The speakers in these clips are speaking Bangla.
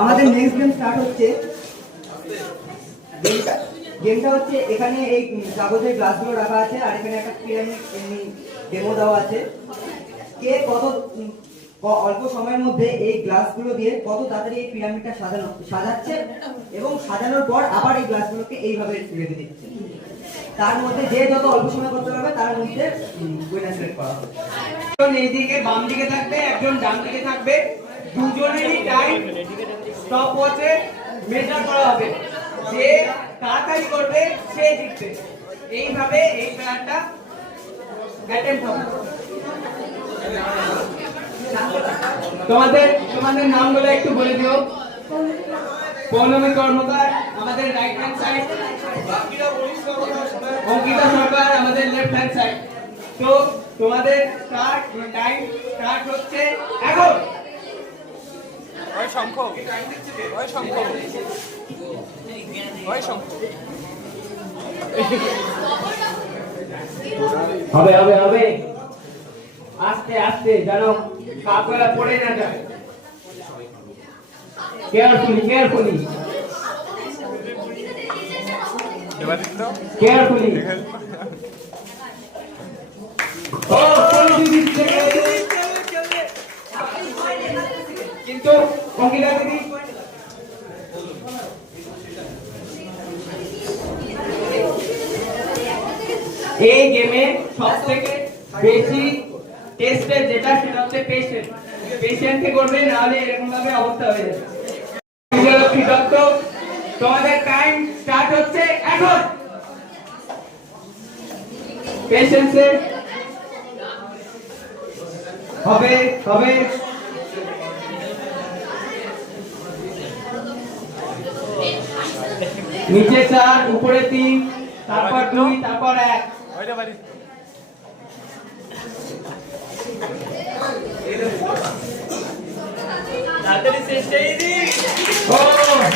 আমাদের নেক্সট গেম স্টার্ট হচ্ছে। গেমটা হচ্ছে এখানে এই কাগজের গ্লাসগুলো রাখা আছে আর এখানে একটা পিরামিড ডেমো দেওয়া আছে। কে কত অল্প সময়ের মধ্যে এই গ্লাসগুলো দিয়ে কত তাড়াতাড়ি এই পিরামিডটা সাজাচ্ছে এবং সাজানোর পর আবার এই গ্লাসগুলোকে এইভাবে রেখে দিচ্ছে, তার মধ্যে যে যত অল্প সময় করতে পারবে তার মধ্যে উইনার সিলেক্ট করা হবে। একজন এইদিকে বাম দিকে থাকবে, একজন ডান দিকে থাকবে, দুজনেরই টাইম স্টপ ওয়াচে মেজার করা হবে। যে তাড়াতাড়ি করবে সে জিতবে। এইভাবে এই খেলাটা অ্যাটেম্প্ট হবে। তোমাদের নামগুলো একটু বলে দিও। পৌলমী কর্মকার আমাদের রাইট হ্যান্ড সাইড, অঙ্কিতা সরকার আমাদের লেফট হ্যান্ড সাইড। তো তোমাদের টাইম স্টার্ট হচ্ছে এখন। হবে হবে হবে, আস্তে আস্তে যেন কাপড়া পড়ে না যায়। Carefully carefully carefully. কিন্তু অঙ্কিতা দিদি এই গেমে সবথেকে বেশি টেস্টের যেটা সেটা হচ্ছে পেশেন্টকে করবে, নাহলে এরকম ভাবে অবস্থা হয়ে যাবে। বিজয়লক্ষ্মী দত্ত তোমাদের টাইম স্টার্ট হচ্ছে এখন। পেশেন্সে হবে হবে। নিচে 4, উপরে 3, তারপর 2, তারপর 1।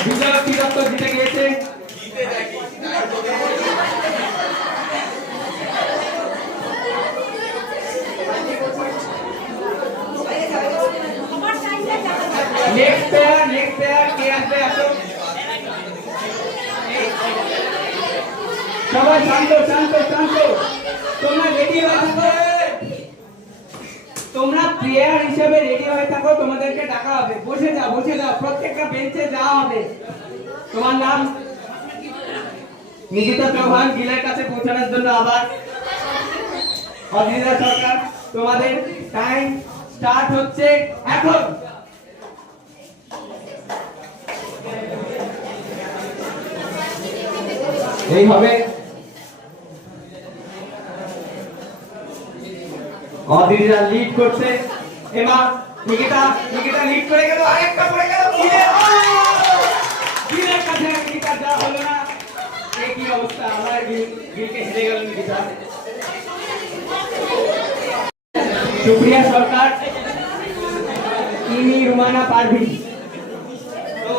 বিজয়লক্ষ্মী দত্ত জিতে গিয়েছে। নেক্সট পেয়ার কে আসবে? সবাই শান্ত শান্ত শান্ত। তোমরা রেডি হয়ে থাকো, তোমরা প্লেয়ার হিসেবে রেডি হয়ে থাকো। তোমাদেরকে ডাকা হবে। বসে যাও বসে যাও, প্রত্যেকটা বেঞ্চে যাওয়া হবে। তোমার নাম? নিকিতা চৌহান। গিলের কাছে পৌঁছানোর জন্য আবার অজিতা সরকার। তোমাদের টাইম স্টার্ট হচ্ছে এখন। এইভাবে অদিরা লিড করছে। এমা নিকিতা লিড করে গেল, আরেকটা পড়ে গেল। গিলের কাছে নিকিতা যা হলো না। এই কি অবস্থা, আমার গিলকে হেরে গেল নিকিতা। সুপ্রিয়া সরকার, ইনি রুমানা পারভিন। তো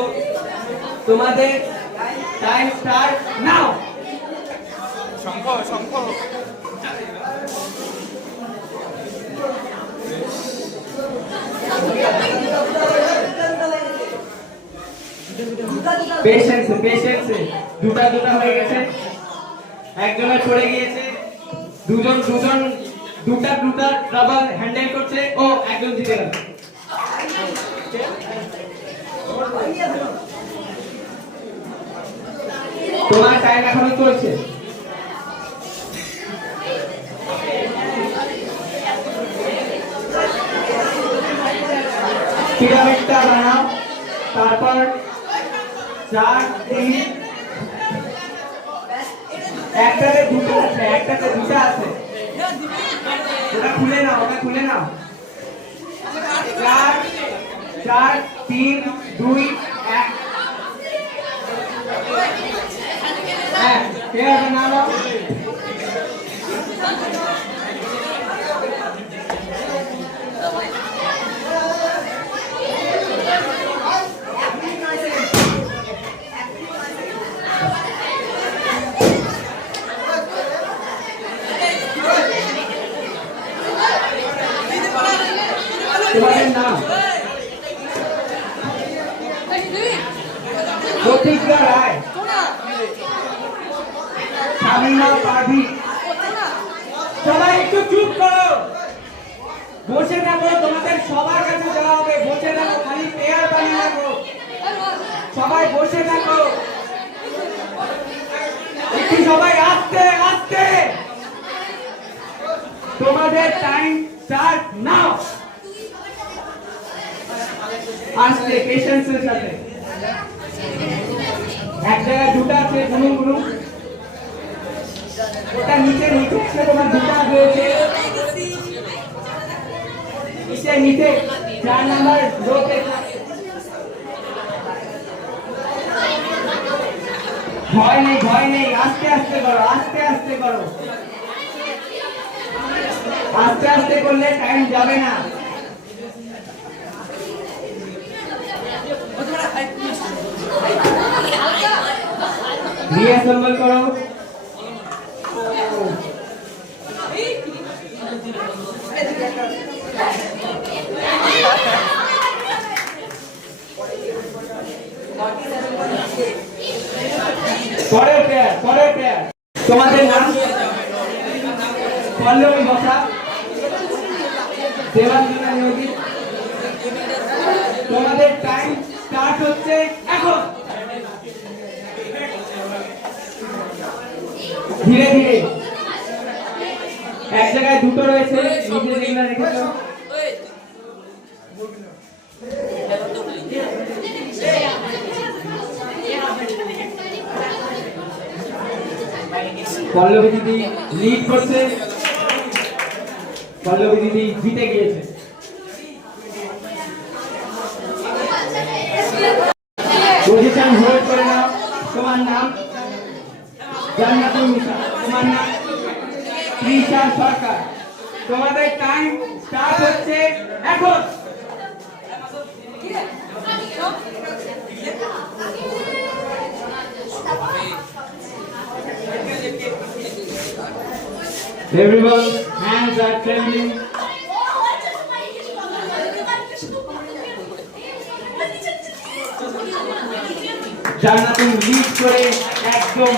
তোমাদের টাইম স্টার্ট নাও। শঙ্খ পেশেন্স দুটা হয়ে গেছে। একজনের পড়ে গিয়েছে, দুটা ডাবল হ্যান্ডেল করছে। ও একজন জিতে গেল। তোমার টাইম এখনো চলছে। পিরামিডটা বানাও, তারপর 4, 3, একটাতে দুটা আছে। ওটা খুলে নাও 4, 3, 2, 1। হ্যাঁ, কে আছে নাম? তোমাদের নাম? প্রতিজ্ঞা রায়, শামিনা পারভি। সবাই একটু চুপ করো, বসে থাকো, তোমাদের সবার কাছে যাওয়া হবে, বসে থাকো, খালি পেয়ার বানিয়ে রাখো, সবাই বসে থাকো, একটু সবাই আস্তে আস্তে, তোমাদের টাইম স্টার্ট নাও। আস্তে পেশেন্সের সাথে, এক জায়গায় দুটো আছে, গুনুন গুনুন, ওটা নিচে নিচে আছে, তোমার দুটো রয়েছে নিচে নিচে, 4 নাম্বার রোতে। ভয় নেই, আস্তে আস্তে করো, আস্তে আস্তে করো, আস্তে আস্তে করলে টাইম যাবে না। রিঅ্যাসেম্বল করো। পরের পেয়ার, তোমাদের নাম পল্লবী বসাক, দেবাঞ্জনা নিয়োগী। তোমাদের টাইম স্টার্ট হচ্ছে এখন। ধীরে ধীরে, এক জায়গায় দুটো রয়েছে, নিচে যেগুলো রেখেছো পল্লবী দিদি লিড করছে, পল্লবী দিদি জিতে গিয়েছে। পজিশন হোল্ড করে নাও। তোমার নাম জান্নাতুল নিসা, তোমার নাম তৃষা সরকার। তোমাদের টাইম স্টার্ট হচ্ছে এখন। Everyone's hands are trembling. Jannatul lead করে একদম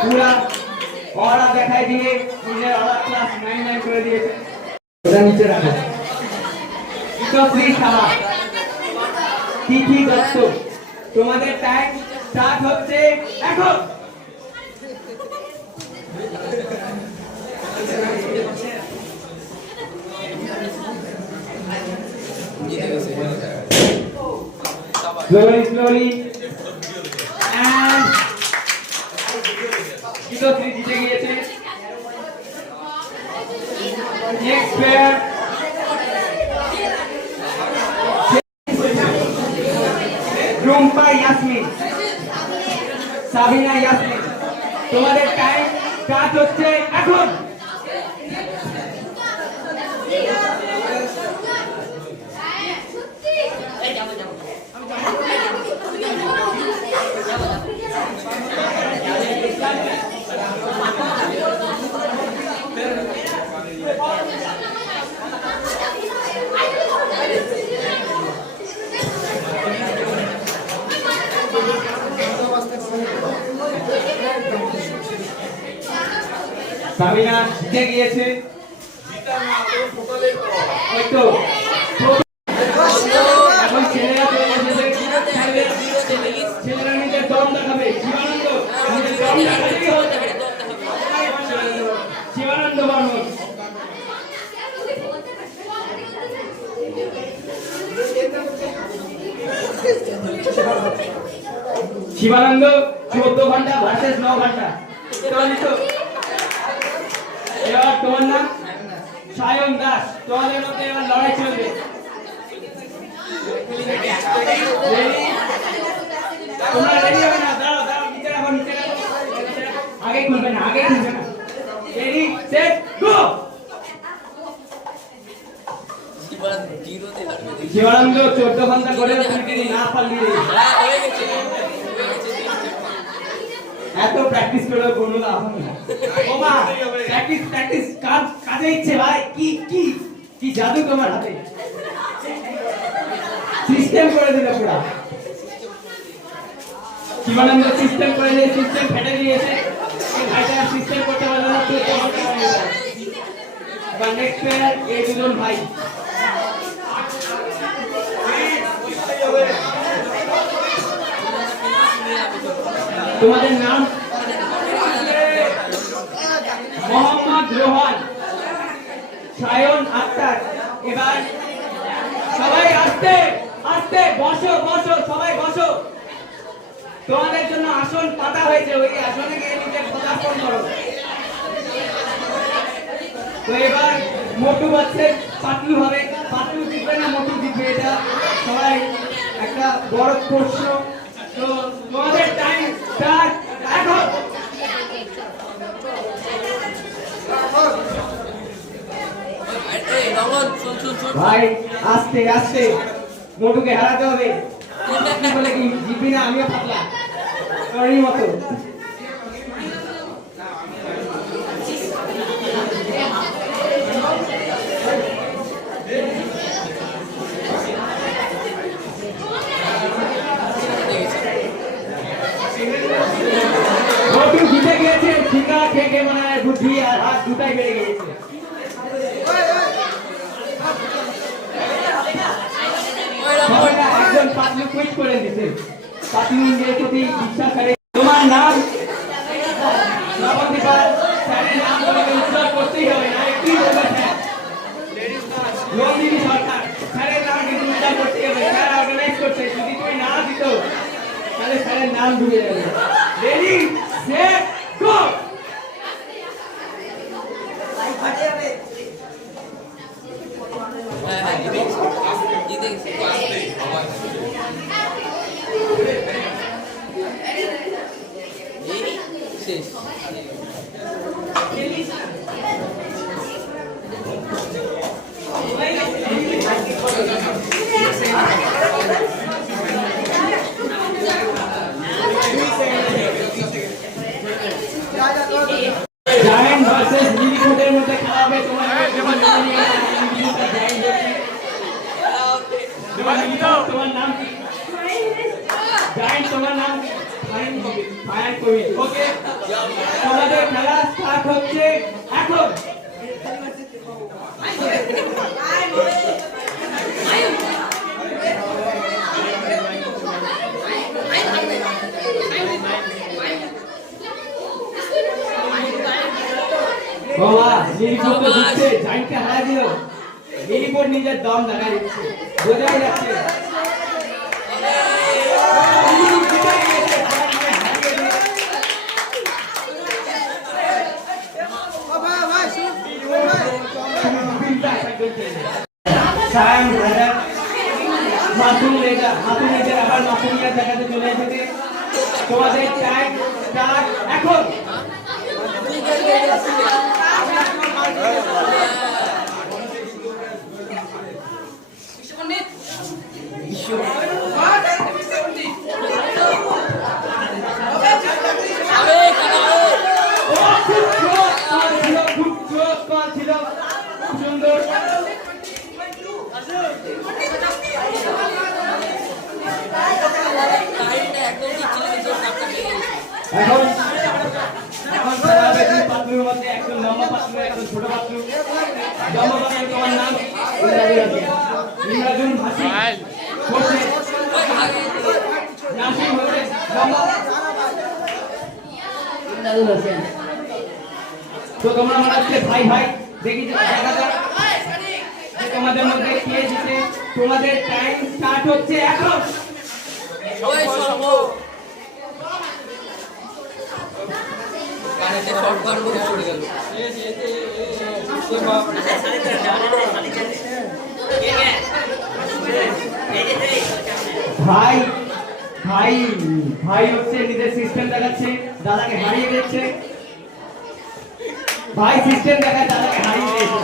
পুরা অরা দেখাই দিয়ে নিজের অরা ক্লাস 9 করে দিয়েছে। ওটা নিচে রাখো। ইতশ্রী সাহা, তিথি দত্ত, তোমাদের টাইম স্টার্ট হচ্ছে এখন। Slowly and ইতশ্রী জিতে গিয়েছে। নেক্সট প্লেয়ার রুম্পা ইয়াসমিন, সাবিনা ইয়াসমিন, তোমাদের টাইম স্টার্ট হচ্ছে এখন। সাবিনা জিতে গিয়েছে। ওই তো এখন ছেলেরা ছেলেরা নিজের দম দেখাবে। শিবানন্দ নিজের দম দেখাবে। শিবানন্দ বর্মন, শিবানন্দ 14 ঘন্টা ভার্সেস 9 ঘন্টা। এবার তোমার নাম সায়ন দাস, তোমাদের মধ্যে এবার লড়াই চলবে। তোমরা রেডি হবে না? দাঁড়াও দাঁড়াও, নিচে রাখো, নিচে রাখো, আগে খুলবে না, আগে খুলবে না। রেডি সেট গো। শিবানন্দ 14 ঘন্টা করে না পারলি রে, এত প্র্যাকটিস করে কোনো লাভ হবে না। ও মা, প্র্যাকটিস প্র্যাকটিস, কাজে ইচ্ছে ভাই, কি কি কি জাদু তোমার হাতে, সিস্টেম করে দিল পুরো। শিবানন্দ সিস্টেম করে দিয়ে সিস্টেম ফেটে দিয়েছে। এই ভাইটা সিস্টেম করতে পারলো না, তুই কেমন করে নিবি? এবার নেক্সট প্লেয়ার এই দুজন ভাই। তোমাদের নাম? মোহাম্মদ রোহান, সায়ন আক্তার। এবার সবাই আস্তে আস্তে বসো বসো, সবাই বসো। তোমাদের জন্য আসন পাতা হয়েছে, ওই আসনে গিয়ে নিজে পদার্পণ করো। তো এবার মোটু বাচ্চে পাতলু হবে, পাতলু জিতবে না মোটু জিতবে, এটা সবাই একটা বড় প্রশ্ন। তো তোমাদের টাইম স্টার্ট এখন। ভাই আস্তে আস্তে, মোটুকে হারাতে হবে। বলে কি জিতবি না? আমিও পাতলা তোরই মতো। মোটু জিতে গিয়েছে, ঠিকা খেয়ে মানে বুদ্ধি আর হাত দুটাই বেড়ে গিয়েছে। একজন পাতলু কুইট করে দিতে, পাতলু নিজের প্রতি বিশ্বাস করে। তোমার নাম? নবদীপা। স্যারের নাম বলে উচ্চার করতেই হবে, না কি বলবে স্যার? নন্দিনী সরকার। স্যারের নাম কিন্তু উচ্চার করতেই হবে, স্যার অর্গানাইজ করছে। যদি তুমি না দিত তাহলে স্যারের নাম ডুবে যাবে। Ready set go. Giant versus লিলিপুটের মধ্যে খেলা হবে। তোমার নাম কি? জায়ান্ট, তোমার নাম কি? ফায়ার কবি। ওকে, তোমাদের খেলা স্টার্ট হচ্ছে এখন। বাবা লিলিপুট তো জিতছে, জায়ান্টকে হারা দিল। লিলিপুট নিজের দম দেখা দিচ্ছে, বোঝাই যাচ্ছে। দেখাতে চলে এসেছে। তোমাদের টাইম স্টার্ট এখন। সুন্দর। এখন এখন পাতলুর মধ্যে একজন লম্বা পাতলু, একজন ছোট পাতলু। লম্বা পাতলু তোমার নাম? ইমরাজুল হাসি। নাসিম হোসেন। ইমরাজুল হোসেন। তো তোমরা মনে হচ্ছে ভাই ভাই, দেখি দেখা যাক তোমাদের মধ্যে কে জিতে। তোমাদের টাইম স্টার্ট হচ্ছে এখন। ভাই ভাই ভাই হচ্ছে নিজের সিস্টেম দেখাচ্ছে, দাদাকে হারিয়ে দিচ্ছে। ভাই সিস্টেম দেখায়, দাদাকে হারিয়ে দিয়েছে।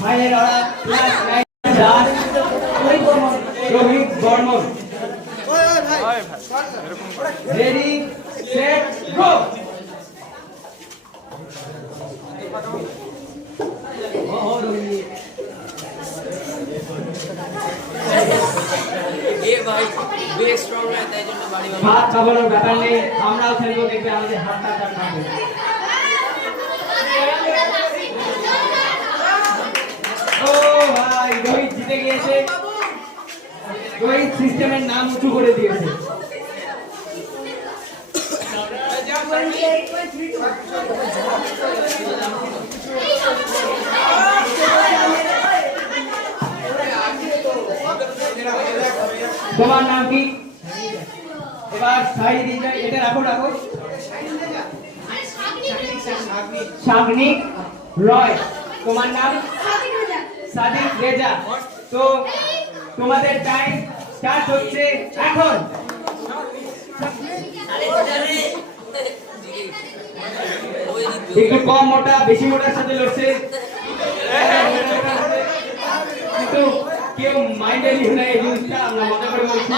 ভাইয়ের ওরা রোহিত বর্মন। রেডি সেট গো। भाई হাত কাঁপানোর ব্যাপার নেই, আমরাও খেলবো, দেখবে আমাদের হাতটা কাঁপবে। ও ভাই, রোহিত জিতে গিয়েছে। রোহিত সিস্টেমের নাম উঁচু করে দিয়েছে। তোমার নাম কি? এবার সাইড দিকে এটা রাখো রাখো। শাগনিক রয়। তোমার নাম? সাদিক রেজা। তো তোমাদের টাইম স্টার্ট হচ্ছে এখন। একটু কম মোটা বেশি মোটার সাথে লড়ছে, কিন্তু কেউ মাইন্ডে নিও না এই জিনিসটা, আমরা মজা করে বলছি,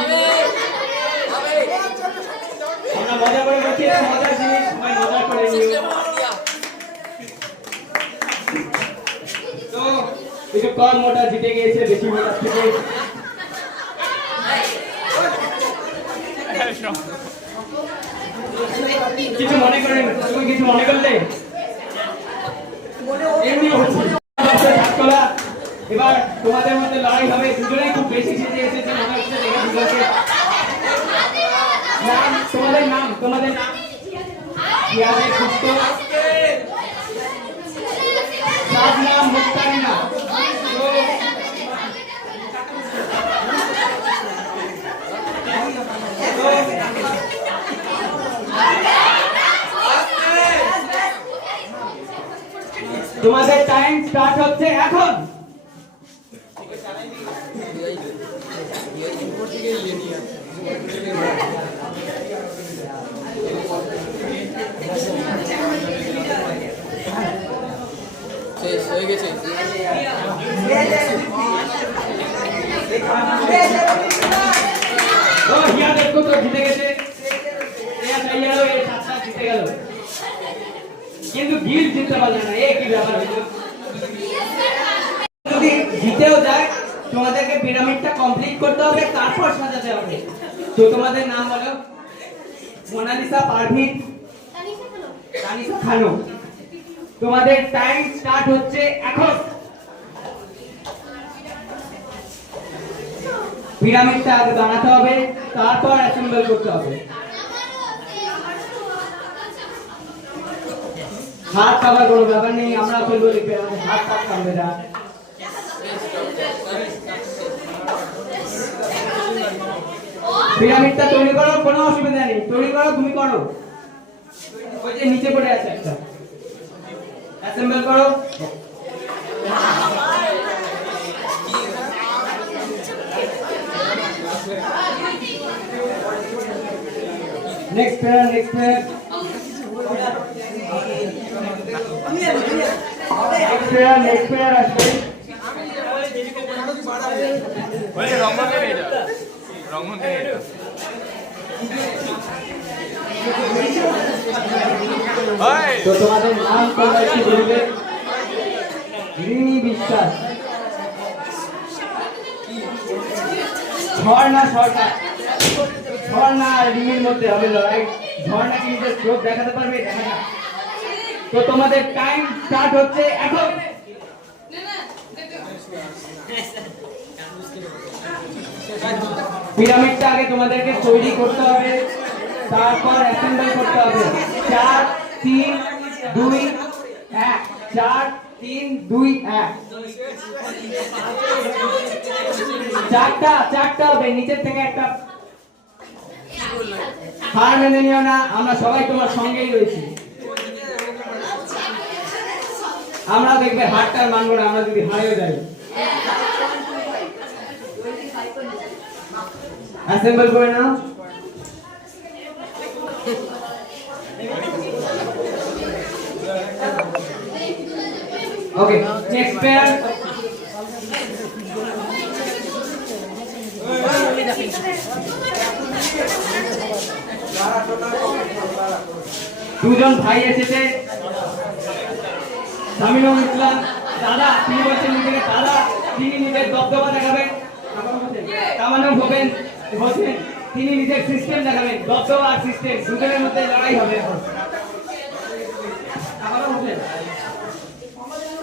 আমরা মজা করে বলছি, মজার জিনিস সবাই মজা করে নিও। তো একটু কম মোটা জিতে গিয়েছে বেশি মোটার থেকে। কিছু মনে করেন, তুমি কিছু মনে করলে? এমনি হচ্ছে। এবার তোমাদের মধ্যে লড়াই হবে, দুজনেই খুব বেশি সেজে এসেছে মনে হচ্ছে দেখে দুজনকে। নাম, তোমাদের নাম, তোমাদের নাম? ইয়াদে খুশতো, সাজনা মুক্তারিনা। তোমাদের টাইম স্টার্ট হচ্ছে এখন। শেষ হয়ে গেছে। ও হিয়া দেখো তো জিতে গেছে, জিতে গেল, কিন্তু গিল জিততে পারলে না, কি ব্যাপার হলো? যদি জিতেও যায় তোমাদেরকে পিরামিডটা কমপ্লিট করতে হবে, তারপর সাজাতে হবে। তো তোমাদের নাম বলো? মোনালিসা, পারভিন, তানিশা খানম। তোমাদের টাইম স্টার্ট হচ্ছে এখন। পিরামিডটা আগে বানাতে হবে, তারপর অ্যাসেম্বল করতে হবে। হাত কাঁপার কোনো ব্যাপার নেই, আমরা ফেলবো, লিখবে আমাদের হাত কাঁপবে না। পিরামিডটা তৈরি করো, কোনো অসুবিধা নেই, তৈরি করো, তুমি করো। ওই যে নিচে পড়ে আছে একটা, অ্যাসেম্বল করো। Next player, next player, next player আসবে। তো তোমাদের নাম তোমরা একটু বলবে? রিমি বিশ্বাস, ঝর্ণা সরকার। ঝর্ণা আর রিমির মধ্যে হবে লড়াই। ঝর্ণা কি নিজের চোখ দেখাতে পারবে? দেখা যাক। তো তোমাদের টাইম স্টার্ট হচ্ছে এখন। পিরামিডটা আগে তোমাদেরকে তৈরি করতে হবে, তারপর অ্যাসেম্বল করতে হবে। 4 3 2 1, 4 3 2 1। চারটা হবে, নিচের থেকে একটা। হার মেনে নিও না, আমরা সবাই তোমার সঙ্গেই রয়েছি। আমরা দেখবে হারটার মানবো না, আমরা যদি হারিয়ে যাই। অ্যাসেম্বল করে নাও। ওকে, নেক্সট পেয়ার। দুজন ভাই এসেছে, সামিনুল ইসলাম দাদা, তিনি বলছেন নিজেকে দাদা, তিনি নিজের দবদবা দেখাবেন। কামানো হোসেন, তিনি নিজের সিস্টেম দেখাবেন। দবদবা আর সিস্টেম দুজনের মধ্যে লড়াই হবে এখন।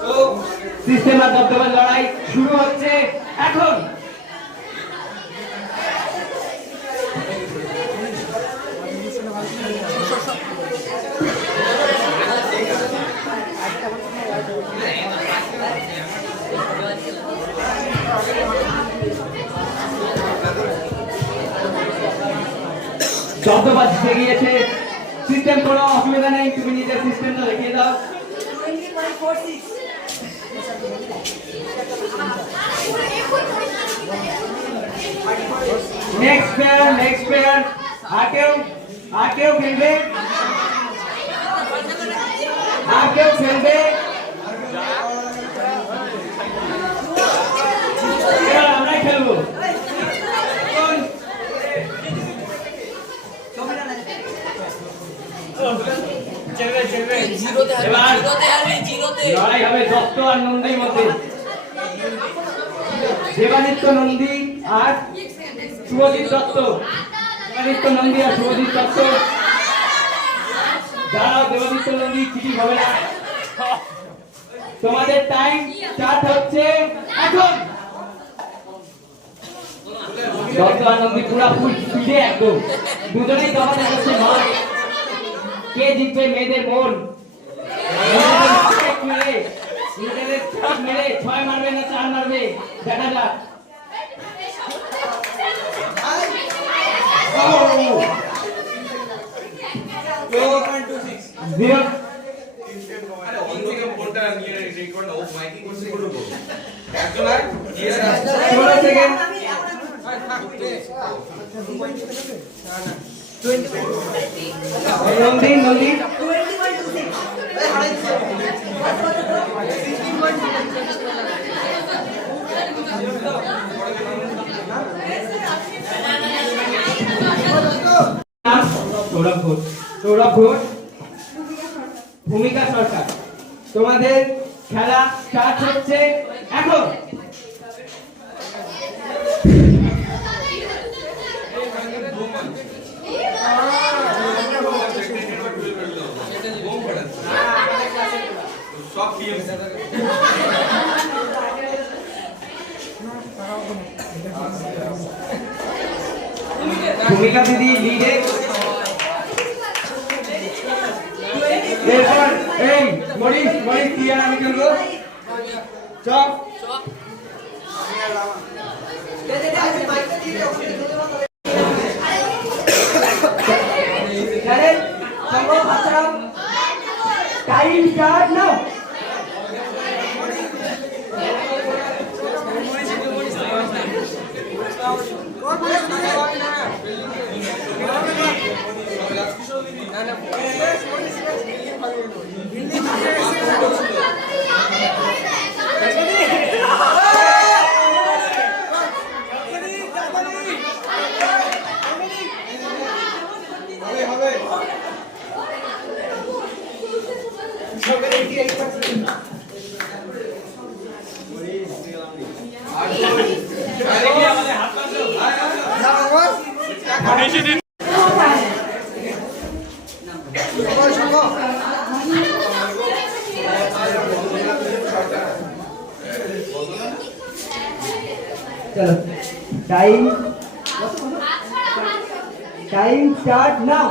তো সিস্টেম আর দবদবার লড়াই শুরু হচ্ছে এখন। দবদবা জিতে গিয়েছে। সিস্টেম কোনো অসুবিধা নেই, তুমি নিজের সিস্টেমটা দেখিয়ে দাও। নেক্সট প্লেয়ার আর কেউ খেলবে? এবার আমরাই খেলবো। এবার লড়াই হবে দত্ত আর নন্দীর মধ্যে। দেবাদিত্য নন্দী আর শুভজিৎ দত্ত। দেবাদিত্য নন্দী আর শুভজিৎ দত্ত। দাঁড়াও দেবাদিত্য নন্দী, কিছু হবে না। তোমাদের টাইম স্টার্ট হচ্ছে এখন। দত্ত আর নন্দী পুরা ফুল স্পিডে একদম দুজনেই দাবা দেখাচ্ছে মাঠ। কে জিতবে মেয়েদের মন? মেরে 6 মারবে না 4 মারবে, দেখা যাক। নন্দী সৌরভ ঘোষ, ভূমিকা সরকার। তোমাদের খেলা স্টার্ট হচ্ছে এখন। ভূমিকা দিদি লিডে। এরপর এই মরিস কি আর আমি খেলবো। চপ টাইম স্টার্ট নাও। चलो time start now.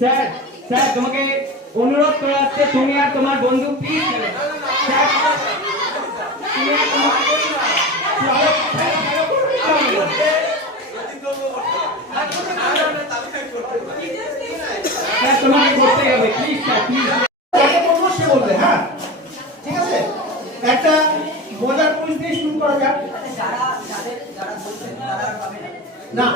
Sir sir তোমাকে অনুরোধ করা হচ্ছে তুমি আর তোমার বন্ধু প্লিজ স্যার তুমি আর তোমার স্যার তোমাকে করতে হবে প্লিজ স্যার প্লিজ। যাকে বলবো সে বলবে, হ্যাঁ ঠিক আছে। একটা মজার কুইজ দিয়ে শুরু করা যাক। না,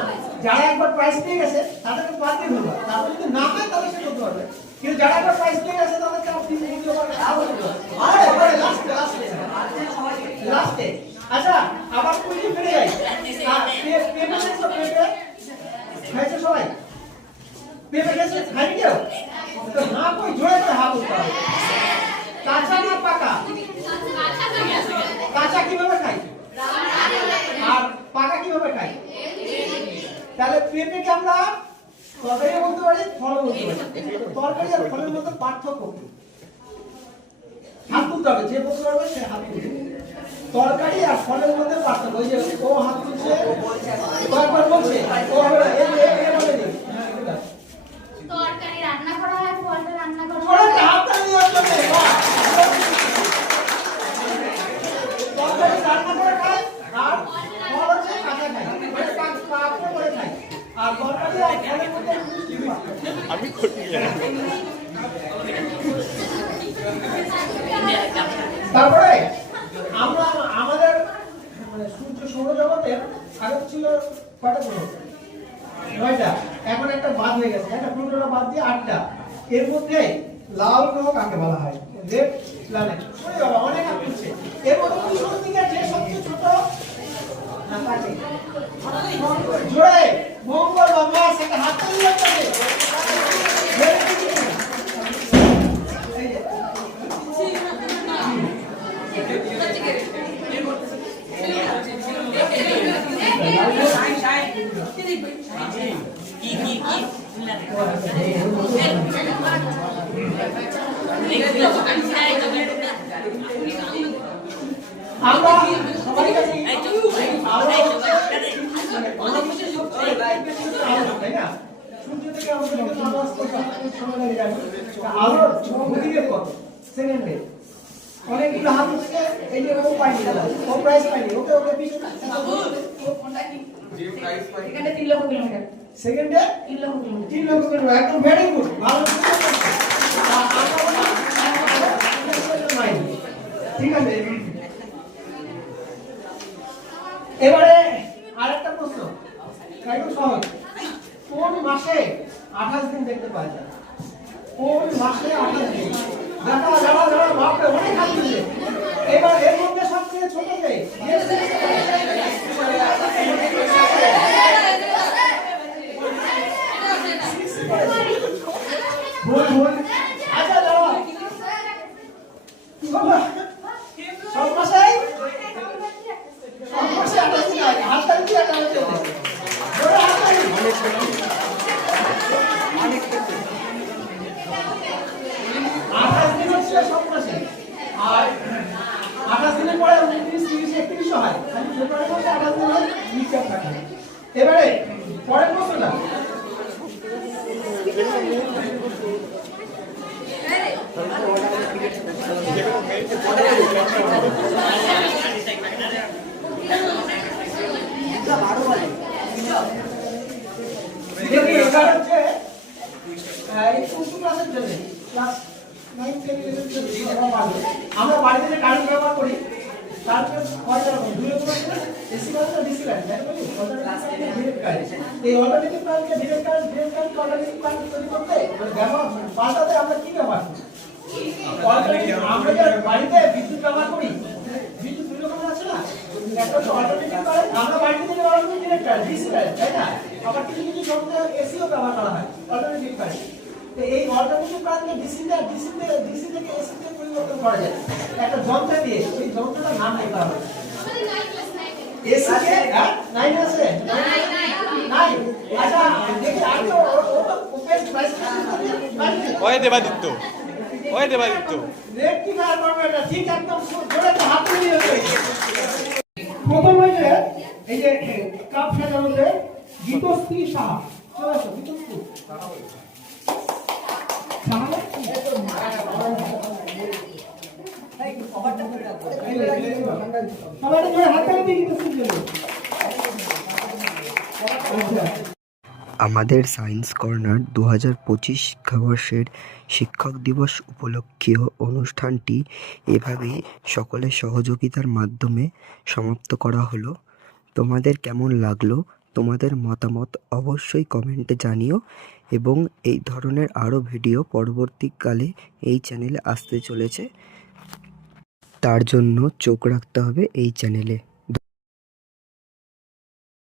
যারা একবার প্রাইজ পেয়ে গেছে তাদেরকে বাদ দিয়ে ধরবা, তারপর যদি না হয় তাহলে সে করতে পারবে, কিন্তু যারা একবার প্রাইজ পেয়ে গেছে তাদেরকে আপনি বুঝতে পারবেন। আরে লাস্টে আচ্ছা আবার কুইজে ফিরে যাই। পেঁপে খাইছে সবাই? পেঁপে খেয়েছে? খাইনি কেউ? তো না কই জোরে করে হাত উঠতে হবে। কাঁচা না পাকা? কাঁচা কিভাবে খাই আর পাকা কিভাবে খাই? তাহলে পেঁপেকে আমরা তরকারি বলতে পারি, ফল বলতে পারি। তরকারি আর ফলের মধ্যে পার্থক্য কি? হাত তুলতে হবে, যে বলতে পারবে সে হাত তুলবে। তরকারি আর ফলের মধ্যে পার্থক্য, ওই যে ও হাত তুলছে কয়েকবার বলছে ও হবে না, এই বলে দিই। তরকারি রান্না করা হয়, ফলটা রান্না করা ওরে হয়। হাতটা নিয়ে আসবে বাহ। তরকারি রান্না করে খাই আর ফল হচ্ছে কাঁচা খাই, মানে পাকা করে খাই। আর তরকারি আর ফলের মধ্যে আমি করি তারপরে আমরা আমাদের মানে সূর্য সৌরজগতের আগে ছিল কয়টা গ্রহ? 9টা। এখন একটা বাদ হয়ে গেছে, একটা প্লুটোটা বাদ দিয়ে 8টা। এর মধ্যে লাল গ্রহ কাকে বলা হয়? Red planet. ওরে বাবা অনেক হাত তুলছে। এর মধ্যে শুরুর দিকে যে সবচেয়ে ছোট না কাকে? জোরে মঙ্গল বাবা সেটা হাত তুলে যাচ্ছে। আমরা সবাই জানি আলো তাই না? সূর্য থেকে আমাদের কাছে আলো আসতে সময় লাগে জানি। আলোর গতিবেগ কত? সেকেন্ডে। অনেকগুলো হাত থেকে এই যে ও পাইনি, ও প্রাইস পাইনি, ওকে ওকে পিছনে এখানে 3 লক্ষ কিলোমিটার। সেকেন্ডে 3 লক্ষ কিলোমিটার। 3 লক্ষ কিলোমিটার, একদম ভেরি গুড, ভালো। ঠিক আছে, এবারে আরেকটা প্রশ্ন, একদম সহজ। কোন মাসে 28 দিন দেখতে পাওয়া যায়? কোন মাসে 28 দিন? দেখা যারা বাপরে অনেক হাত দিলে। এবার এর মধ্যে সবচেয়ে ছোট কে? ভুল। আচ্ছা দাঁড়াও, সব মাসে 28 দিন হয়। হাতটা দিয়ে একটা হচ্ছে জোরে হাতটা দিন। 28 দিন হচ্ছে সব মাসে, আর 28 দিনের পরে 29, 30, 31 হয়। খালি ফেব্রুয়ারি মাসে 28 দিন হয়, নিচে থাকে। এবারে পরের প্রশ্নটা, আমরা বাড়িতে যে কারেন্ট ব্যবহার করি তার কয়টা রকম? দুই রকম আছে, এসি কারেন্ট আর ডিসি কারেন্ট। তাই বলি ডিরেক্ট কারেন্ট। এই অল্টারনেটিভ কারেন্টকে ডিরেক্ট কারেন্ট অল্টারনেটিভ কারেন্ট তৈরি করতে ব্যবহার পাল্টাতে আমরা কি ব্যবহার করি? আমরা যে বাড়িতে বিদ্যুৎ ব্যবহার করি, বিদ্যুৎ দুই রকমের আছে না? একটা হচ্ছে অল্টারনেটিভ কারেন্ট, আমরা বাড়িতে যে ব্যবহার করি ডিরেক্ট কারেন্ট, ডিসি কারেন্ট, তাই না? আবার কিছু কিছু শব্দে এসিও ব্যবহার করা হয়, অল্টারনেটিভ কারেন্ট। তো এই অল্টারনেটিভ কারেন্টকে ডিসি থেকে এসিতে পরিবর্তন করা যায় একটা যন্ত্র দিয়ে। সেই যন্ত্রটার নাম লেখা হবে এসি কে। হ্যাঁ, 9 আছে, 9। আচ্ছা দেখি আর তো ওপেন প্রাইস ওই দেবাদিত্য রেকটিফায়ার করবে এটা, ঠিক একদম জোরে তো হাত দিয়ে দিয়েছে। প্রথম হইছে এই যে কাপ সাজানোতে গীতশ্রী সাহা। চলে আসো গীতশ্রী সাহা। সবাই হাত দিয়ে গীতশ্রী আমাদের সায়েন্স কর্নার 2025 শিক্ষাবর্ষের শিক্ষক দিবস উপলক্ষীয় অনুষ্ঠানটি এভাবেই সকলের সহযোগিতার মাধ্যমে সমাপ্ত করা হলো। তোমাদের কেমন লাগলো? তোমাদের মতামত অবশ্যই কমেন্টে জানিও এবং এই ধরনের আরও ভিডিও পরবর্তীকালে এই চ্যানেলে আসতে চলেছে, তার জন্য চোখ রাখতে হবে এই চ্যানেলে।